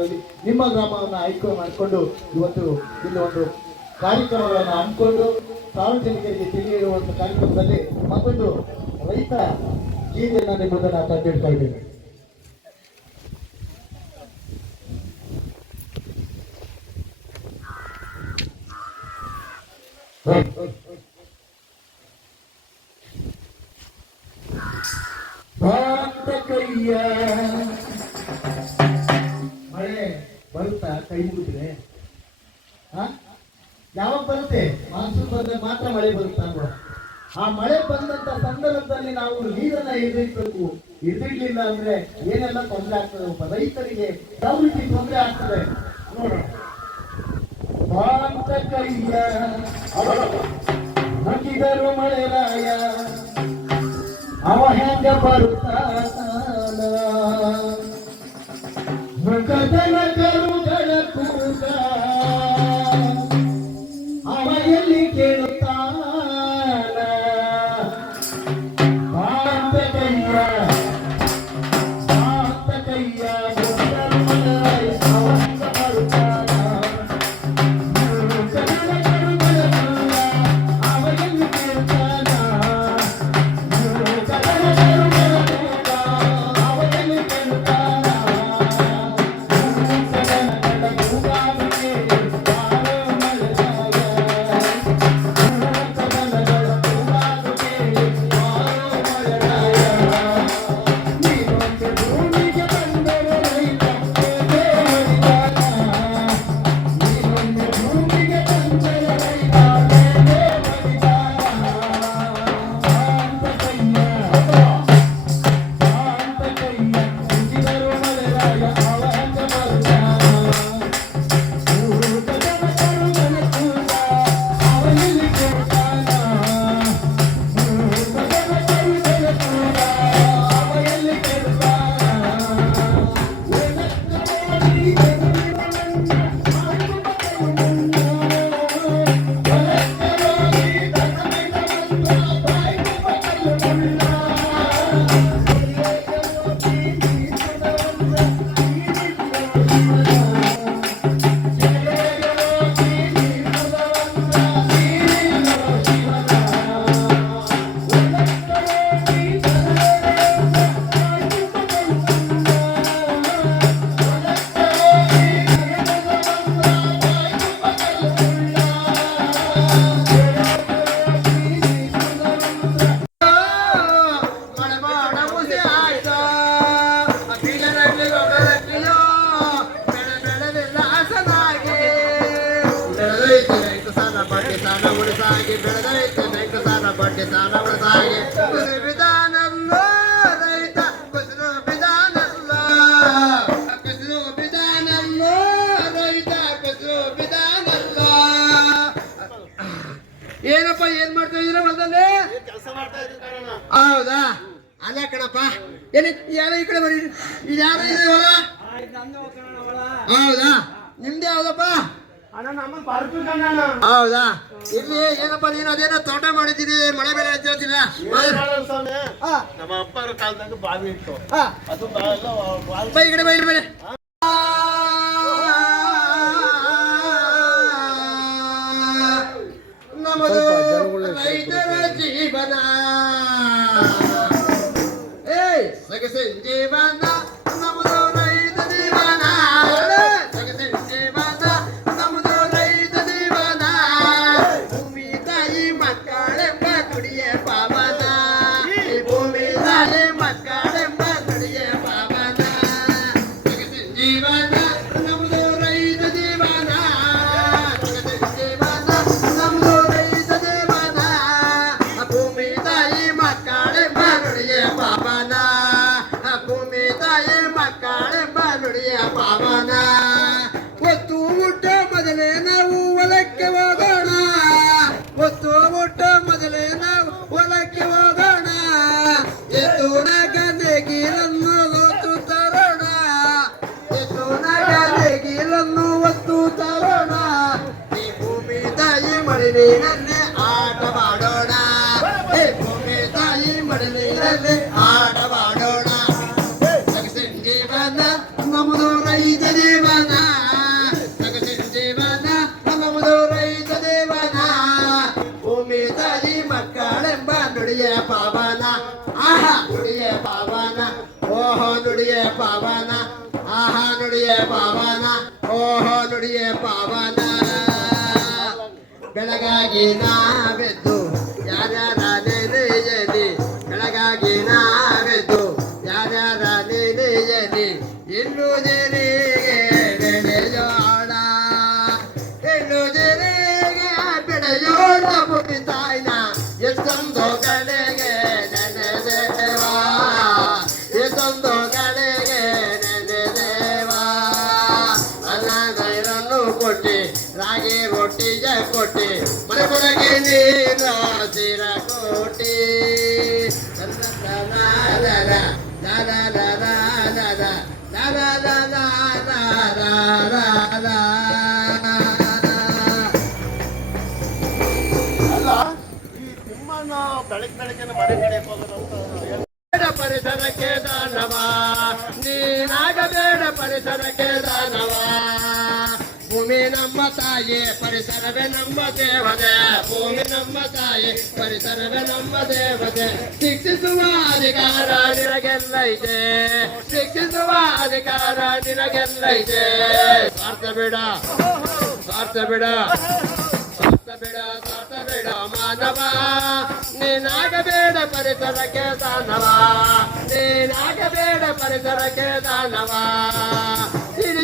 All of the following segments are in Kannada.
ಗ್ರಾಮಗಳಲ್ಲಿ ನಿಮ್ಮ ಗ್ರಾಮವನ್ನು ಆಯ್ಕೆ ಮಾಡಿಕೊಂಡು ಇವತ್ತು ಇಲ್ಲಿ ಒಂದು ಕಾರ್ಯಕ್ರಮಗಳನ್ನು ಹಮ್ಮಿಕೊಂಡು ಸಾರ್ವಜನಿಕರಿಗೆ ತಿಳಿಯುವಂಥ ಕಾರ್ಯಕ್ರಮದಲ್ಲಿ ಮತ್ತೊಂದು ರೈತ ಗೀತೆಯನ್ನು ನಿಮ್ಮದನ್ನು ತಂದಿಡ್ತಾ ಇದ್ದೇನೆ. ಭಾರತ ಕೈಯ ಕೈ ಮುಗಿದ್ರೆ ಹಾ? ಯಾವಾಗ ಬರುತ್ತೆ? ಮಾನ್ಸೂನ್ ಬಂದ್ರೆ ಮಾತ್ರ ಮಳೆ ಬರುತ್ತೆ ಅಲ್ವಾ ಆ ಮಳೆ ಬಂದಂತ ಸಂದರ್ಭದಲ್ಲಿ ನಾವು ನೀರನ್ನ ಎದುರಿಸಬೇಕು ಹಿಡಿದಿಡ್ಲಿಲ್ಲ ಅಂದ್ರೆ ಏನೆಲ್ಲ ತೊಂದರೆ ಆಗ್ತದೆ? ಒಬ್ಬ ರೈತರಿಗೆ ಯಾವ ತೊಂದರೆ ಆಗ್ತದೆ? ನೋಡೋಣ. ಮಳೆ ರಾಯ. ಅವ ಹೆಂಗ ಬರುತ್ತಾನ? ಅಲ್ಲ ಕಣಪ್ಪ ಏನಿ ಯಾರೋ ಈ ಕಡೆ ಬರೀ ಇದು ಯಾರು ಇದೆ ಹೊಲ ಹೌದಾ ನಿಮ್ದು ಯಾವ್ದಪ್ಪ ಅಣ್ಣ ನಮ್ಮ ಬರ್ತು ಕಣಣ್ಣ. ಹೌದಾ ಇಲ್ಲಿ ಏನಪ್ಪ ನೀನು ಅದೇನೋ ತೋಟ ಮಾಡಿದ್ದೀರಿ ಮಳೆ ಬೆಳೆ ಅಂತ ಹೇಳ್ತೀರ ಏನ್ ಮಾಡೋದು ಸ್ವಾಮಿ? ಹಾ ನಮ್ಮ ಅಪ್ಪರ ಕಾಲದಾಗ ಬಾವಿ ಇತ್ತು ಹಾ ಅದು ಬಾ- ಎಲ್ಲ ಬಾವಿ ಬೈ ಈ ಕಡೆ ಬೈ ಈ மக்கள் குடிய ಪಾವನ. ಆಹಾ, ನುಡಿಯೇ ಪಾವನ. ಓಹೋ, ನುಡಿಯೇ ಪಾವನ. ಬೆಳಗಾಗಿ ನಾವೆದ್ದು, ಯಾರ್ಯಾರ ನೆನೆಯಲಿ ಬೆಳಗಾಗಿ ನಾವೆದ್ದು, ಯಾರ್ಯಾರ ನೆನೆಯಲಿ ಮನೆ ರಾಜಿರ ಕೋಟಿ. ಅಲ್ಲ ಈ ಪರಿಸರಕ್ಕೆ ದಾನವ ನೀನಾಗಬೇಡ ಪರಿಸರಕ್ಕೆ ತಾಯಿ ಪರಿಸರವೇ ನಮ್ಮ ದೇವತೆ ಭೂಮಿ ನಮ್ಮ ತಾಯಿ ಪರಿಸರವೇ ನಮ್ಮ ದೇವತೆ ಶಿಕ್ಷಿಸುವ ಅಧಿಕಾರ ನಿನಗೆಲ್ಲ ಇದೆ ಶಿಕ್ಷಿಸುವ ಅಧಿಕಾರ ನಿನಗೆಲ್ಲ ಇದೆ ಸ್ವಾರ್ಥ ಬೇಡ ಸ್ವಾರ್ಥ ಬೇಡ ಸ್ವಾರ್ಥ ಬೇಡ ಸ್ವಾರ್ಥ ಬೇಡ ಮಾನವ ನೀನಾಗಬೇಡ ಪರಿಸರಕ್ಕೆ ದಾನವ ನೀನಾಗಬೇಡ ಪರಿಸರಕ್ಕೆ ದಾನವ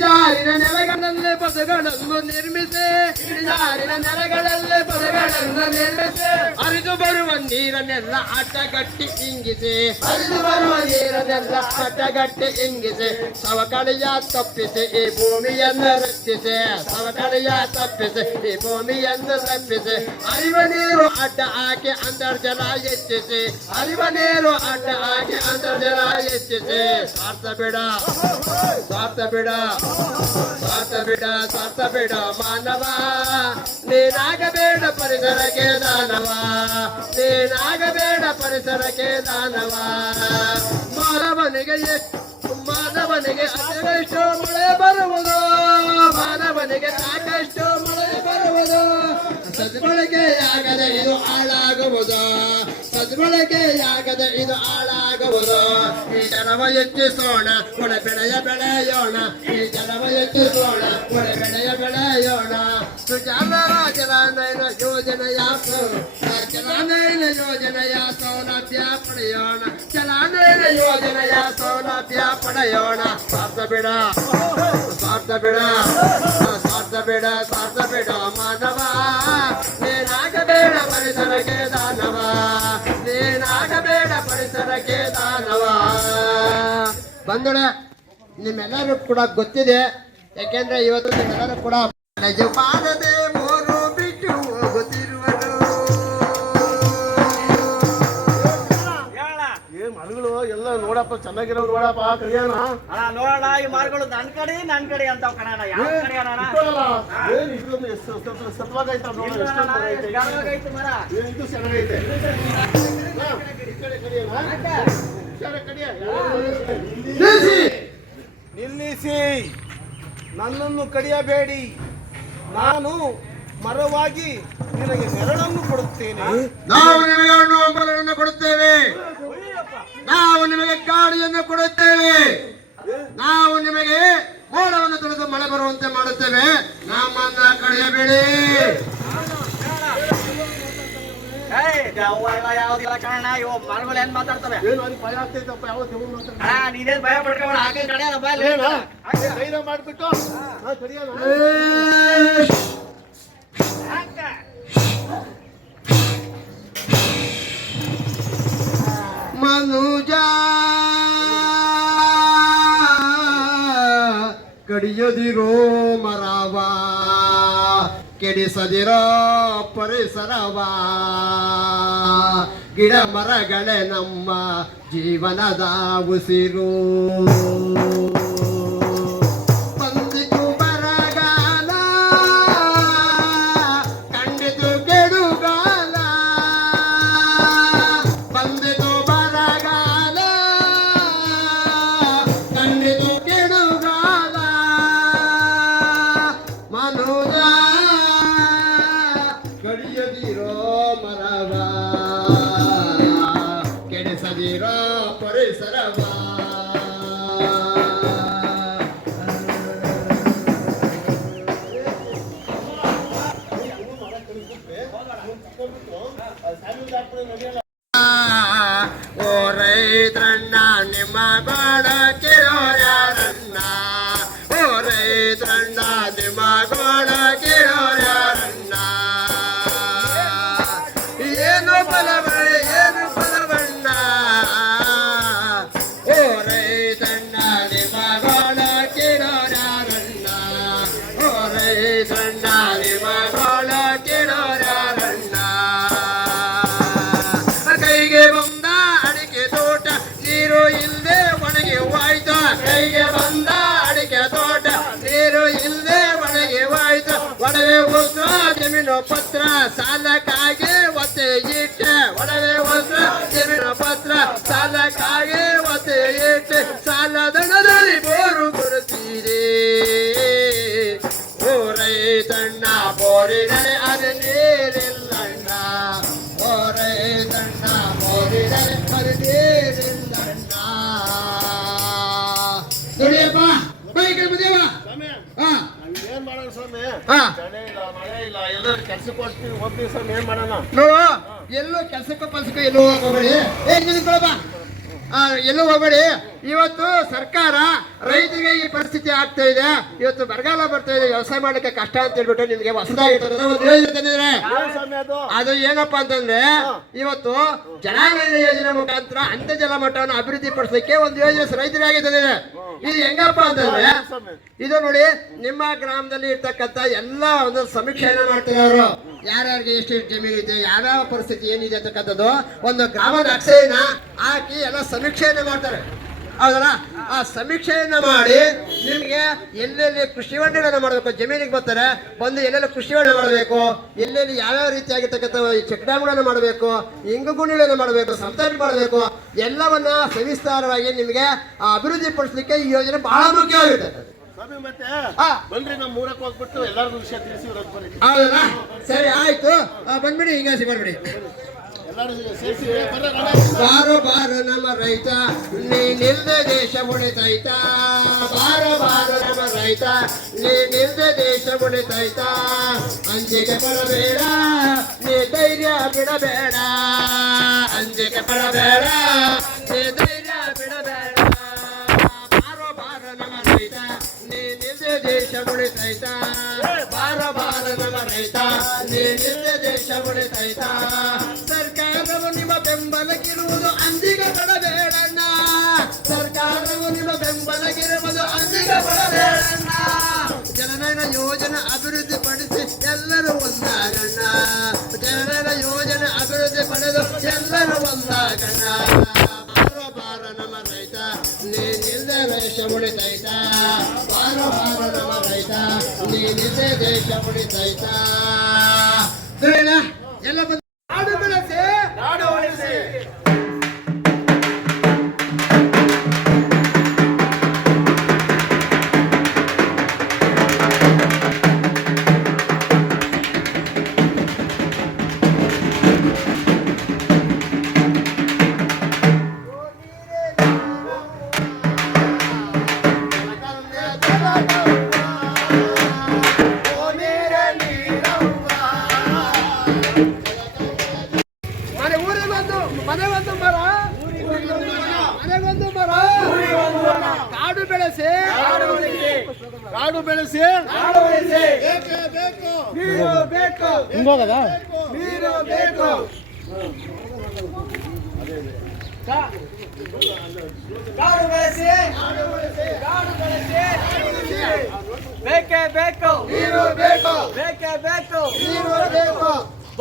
ಹಿಡಿದಾರಿನ ನೆಲೆಗಳಲ್ಲಿ ಪದಗಳನ್ನು ನಿರ್ಮಿಸಿ ಹಿಡಿದಾರಿನ ನೆಲೆಗಳಲ್ಲಿ ಪದಗಳನ್ನು ನಿರ್ಮಿಸಿ ಹರಿದು ಬರುವ ನೀರನ್ನೆಲ್ಲ ಅಡ್ಡಗಟ್ಟಿ ಇಂಗಿಸಿ. ಹರಿದು ಬರುವ ನೀರನ್ನೆಲ್ಲ ಅಡ್ಡಗಟ್ಟಿ ಇಂಗಿಸಿ. ಸವಕಳಿಯ ತಪ್ಪಿಸಿ, ಈ ಭೂಮಿಯನ್ನು ರಕ್ಷಿಸಿ. ಸವಕಳಿಯ ತಪ್ಪಿಸಿ, ಈ ಭೂಮಿಯನ್ನು ತಪ್ಪಿಸಿ ಹರಿವ ನೀರು ಅಡ್ಡ ಹಾಕಿ ಅಂತರ್ಜಲ ಹೆಚ್ಚಿಸಿ. ಹರಿವ ನೀರು ಅಡ್ಡ ಹಾಕಿ ಅಂತರ್ಜಲ ಹೆಚ್ಚಿಸಿ. ಸ್ವಾರ್ಥ ಬೇಡ ಸ್ವಾರ್ಥ ಬೇಡ ಸ್ವಾರ್ಥ ಬೇಡ ಸ್ವಾರ್ಥ ಬೇಡ ಮಾನವ. ನೀನಾಗಬೇಡ ಪರಿಸರಕ್ಕೆ ದಾನವ. ನೀನಾಗಬೇಡ ಪರಿಸರಕ್ಕೆ ದಾನವ. ಮಾನವನಿಗೆ ಮಾನವನಿಗೆ ಅತಿಷ್ಟು ಮಳೆ ಬರುವುದು. ಮಾನವನಿಗೆ ಸಾಕಷ್ಟು ಮಳೆ ಬರುವುದು. ಸದ್ಬಳಕೆಯಾಗದೆ ಇದು ಹಾಳಾಗುವುದು. ಸದ್ಬಳಕೆಯಾಗದೆ ಇದು ಹಾಳಾಗುವುದು. ಈ ಜನವ ಹೆಚ್ಚಿಸೋಣ ಒಳೆ ಬೆಳೆಯ ಬೆಳೆಯೋಣ. ಈ ಜನವ ಹೆಚ್ಚಿಸೋಣ ಒಳೆ ಬೆಳೆಯ ಬೆಳೆಯೋಣ. ಸುಜಾಲರ ಜಲಾನಯನ ಯೋಜನೆಯ ಜಲಾನಯನ ಯೋಜನೆಯ ಸೌಲಭ್ಯ ಪಡೆಯೋಣ ಜಲಾನಯನ ಯೋಜನೆಯ ಸೌಲಭ್ಯ ಪಡೆಯೋಣ ಸ್ವಾರ್ಥ ಬೇಡ ಸ್ವಾರ್ಥ ಬೇಡ ಸ್ವಾರ್ಥ ಬೇಡ ಸ್ವಾರ್ಥ ಬೇಡ ಮಾನವ ನೀನಾಗಬೇಡ ಪರಿಸರಕ್ಕೆ ದಾನವ ನೀನಾಗಬೇಡ ಪರಿಸರಕ್ಕೆ ದಾನವ ಬಂದಳೆ ನಿಮ್ಮೆಲ್ಲರೂ ಕೂಡ ಗೊತ್ತಿದೆ, ಯಾಕೆಂದ್ರೆ ಇವತ್ತು ನಿಮ್ಮೆಲ್ಲರೂ ಕೂಡ ನೋಡಪ್ಪ ಚೆನ್ನಾಗಿರೋ ನೋಡಪ್ಪ ಅಣ್ಣ ನೋಡೋಣ ಈ ಮಾರ್ಗಳು ನನ್ ಕಡೆ ನನ್ ಕಡೆ ಅಂತ ಕಣ ಯಾವ ಕಡೆ ಅಣ್ಣ? ಏನ್ ಇಷ್ಟೊಂದು ಎಷ್ಟು ಸ್ವಲ್ಪ ಸತ್ವಾಗೈತ ನೋಡ ಇಲ್ಲ ಎಷ್ಟೊಂದು ಅಣ್ಣ, ಐತೆ. ಯಾವಾಗೈತೆ ಮರ. ಏನ್ ಇದು. ನಿಲ್ಲಿಸಿ. ನನ್ನನ್ನು ಕಡಿಯಬೇಡಿ. ನಾನು ಮರವಾಗಿ ನಿನಗೆ ನೆರಳನ್ನು ಕೊಡುತ್ತೇನೆ. ನಾವು ನಿಮಗೆ ಹಣ್ಣು ಹಂಬಲವನ್ನು ಕೊಡುತ್ತೇವೆ. ನಾವು ನಿಮಗೆ ಗಾಳಿಯನ್ನು ಕೊಡುತ್ತೇವೆ. ನಾವು ನಿಮಗೆ ಮೋಡವನ್ನು ತುಳಿದು ಮಳೆ ಬರುವಂತೆ ಮಾಡುತ್ತೇವೆ. ನಮ್ಮನ್ನ ಕಳೆಯಬೇಡಿ. ಏಯ್ ಮನುಜ ಕಡಿಯದಿರೋ ಮರವ. ಕೆಡಿಸದಿರೋ ಪರಿಸರವ. ಗಿಡ ಮರಗಳೇ ನಮ್ಮ ಜೀವನದ ಉಸಿರು. ಮನುಜ ಕಡಿಯದಿರೋ ಜಮೀನು ಪತ್ರ ಸಾಲಕ್ಕಾಗಿ ಒತ್ತೆ ಇಟ್ಟೆ ಒಡವೆ ಉತ್ರ ಜಮೀನು ಪತ್ರ ಸಾಲಕ್ಕಾಗಿ ಒತ್ತೆ ಇಟ್ಟೆ ಸಾಲದಣದಲ್ಲಿ ಬೋರು ಕೊಡುತ್ತೀರಿ. ಓರೈ ರೈತಣ್ಣ ಬೋರಿದರೆ ಅದು ನೀರಿಲ್ಲಣ್ಣ. ಓರೈ ರೈತಣ್ಣ ಬೋರಿದರೆ ಅದು ನೀರಿಲ್ಲಣ್ಣ. ಹಾ ಬೈಕ್ ಸ್ವಾಮಿ ಹಾ. ನೋಡು ಎಲ್ಲೋ ಕೆಲ್ಸಕ್ಕೂ ಪಲ್ಸಕ್ಕೂ ಎಲ್ಲೋ ಹೋಗ್ಬೇಡಿ. ಏ ನಿಂತ್ಕೊಳಪ್ಪ ಎಲ್ಲೂ ಹೋಗಬೇಡಿ. ಇವತ್ತು ಸರ್ಕಾರ ರೈತರಿಗೆ ಈ ಪರಿಸ್ಥಿತಿ ಆಗ್ತಾ ಇದೆ. ಇವತ್ತು ಬರಗಾಲ ಬರ್ತಾ ಇದೆ. ವ್ಯವಸಾಯ ಮಾಡಕ್ಕೆ ಕಷ್ಟ ಅಂತ ಹೇಳ್ಬಿಟ್ಟು ನಿಮ್ಗೆ ಹೊಸದಾಗಿ ಅದು? ಏನಪ್ಪ ಅಂತಂದ್ರೆ ಇವತ್ತು ಜಲಾನಯನ ಯೋಜನೆ ಮುಖಾಂತರ ಅಂತರ್ಜಲ ಮಟ್ಟವನ್ನು ಅಭಿವೃದ್ಧಿ ಪಡಿಸಲಿಕ್ಕೆ ಒಂದು ಯೋಜನೆ ರೈತರಿಗೆ ತಂದಿದೆ. ಇದು ಹೆಂಗಪ್ಪ ಅಂತಂದ್ರೆ ಇದು ನೋಡಿ ನಿಮ್ಮ ಗ್ರಾಮದಲ್ಲಿ ಇರ್ತಕ್ಕಂಥ ಎಲ್ಲ ಒಂದು ಸಮೀಕ್ಷೆಯನ್ನ ಮಾಡ್ತಾರೆ ಅವರು. ಯಾರ್ಯಾರಿಗೆ ಎಷ್ಟು ಜಮೀನು ಇದೆ ಯಾವ್ಯಾವ ಪರಿಸ್ಥಿತಿ ಏನಿದೆ ಅಂತಕ್ಕಂಥದ್ದು ಒಂದು ಗ್ರಾಮದ ಅಕ್ಷಯನ ಹಾಕಿ ಎಲ್ಲ ಸಮೀಕ್ಷೆಯನ್ನ ಮಾಡ್ತಾರೆ. ಹೌದಲ್ಲ ಆ ಸಮೀಕ್ಷೆಯನ್ನ ಮಾಡಿ ನಿಮಗೆ ಎಲ್ಲೆಲ್ಲಿ ಕೃಷಿ ಹೊಂಡಗಳನ್ನ ಮಾಡಬೇಕು ಜಮೀನಿಗೆ ಬರ್ತಾರೆ ಬಂದು ಎಲ್ಲೆಲ್ಲಿ ಕೃಷಿ ಹೊಂಡ ಮಾಡಬೇಕು ಎಲ್ಲೆಲ್ಲಿ ಯಾವ್ಯಾವ ರೀತಿಯಾಗಿರ್ತಕ್ಕಂಥ ಡ್ಯಾಮ್ಗಳನ್ನ ಮಾಡಬೇಕು ಇಂಗು ಗುಂಡಿಗಳನ್ನು ಮಾಡಬೇಕು ಸಂತರಣ ಮಾಡಬೇಕು ಎಲ್ಲವನ್ನ ಸವಿಸ್ತಾರವಾಗಿ ನಿಮಗೆ ಆ ಅಭಿವೃದ್ಧಿ ಪಡಿಸಲಿಕ್ಕೆ ಈ ಯೋಜನೆ ಬಹಳ ಹೌದಲ್ಲ ಸರಿ ಆಯ್ತು. ಬಂದ್ಬಿಡಿ ಹಿಂಗಾಸಿ ಬರ್ಬಿಡಿ. ಬಾರೋ ಬಾರೋ ನಮ್ಮ ರೈತ ನೀನಿಲ್ದೆ ದೇಶ ಉಳಿತೈತ ಬಾರೋ ಬಾರು ನಮ್ಮ ರೈತ ನೀನಿಲ್ದೆ ದೇಶ ಉಳಿತೈತ ಅಂಜಿಕೆ ಪಡಬೇಡ ನೀ ಧೈರ್ಯ ಬಿಡಬೇಡ. ಅಂಜಿಕೆ ಪಡಬೇಡ ನೀ ನೀನಿಲ್ದೆ ದೇಶ ಬಾರ ಬಾರ ನಮ್ಮ ರೈತ ನೀನಿಲ್ಲ ದೇಶ ಉಳಿತೈತ ಸರ್ಕಾರವು ನಿಮ್ಮ ಬೆಂಬಲಕ್ಕಿರುವುದು ಅಂದಿಗ ಕೊಡಬೇಡಣ್ಣ. ಸರ್ಕಾರವು ನಿಮ್ಮ ಬೆಂಬಲಕ್ಕಿರುವುದು ಅಂದಿಗ ಕೊಡಬೇಡಣ್ಣ. ಜನನಯನ ಯೋಜನೆ ಅಭಿವೃದ್ಧಿ ಪಡಿಸಿ ಎಲ್ಲರೂ ಒಂದಾಗಣ್ಣ. ಜನನಯನ ಯೋಜನೆ ಅಭಿವೃದ್ಧಿ ಪಡೆದು ಎಲ್ಲರೂ ಒಂದಾಗಣ್ಣ. ದೇಶ ಉಳಿತೈತ ನಮ್ಮ ರೈತ ನೀನಿಲ್ದೆ ದೇಶ ಉಳಿತೈತ ಎಲ್ಲ ಮನೆಗೊಂದು ಮರ. ಮನೆಗೊಂದು ಮರ. ಕಾಡು ಬೆಳೆಸಿ. ಕಾಡು ಬೆಳೆಸಿ. ಬೇಕೇ ಬೇಕು. ನೀರು ಬೇಕು. ನೀರು ಬೇಕು. ಕಾಡು ಬೆಳೆಸಿ. ಕಾಡು ಬೆಳೆಸಿ. ಬೇಕೇ ಬೇಕು. ನೀರು ಬೇಕು. ಬೇಕೇ ಬೇಕು. ನೀರು ಬೇಕು.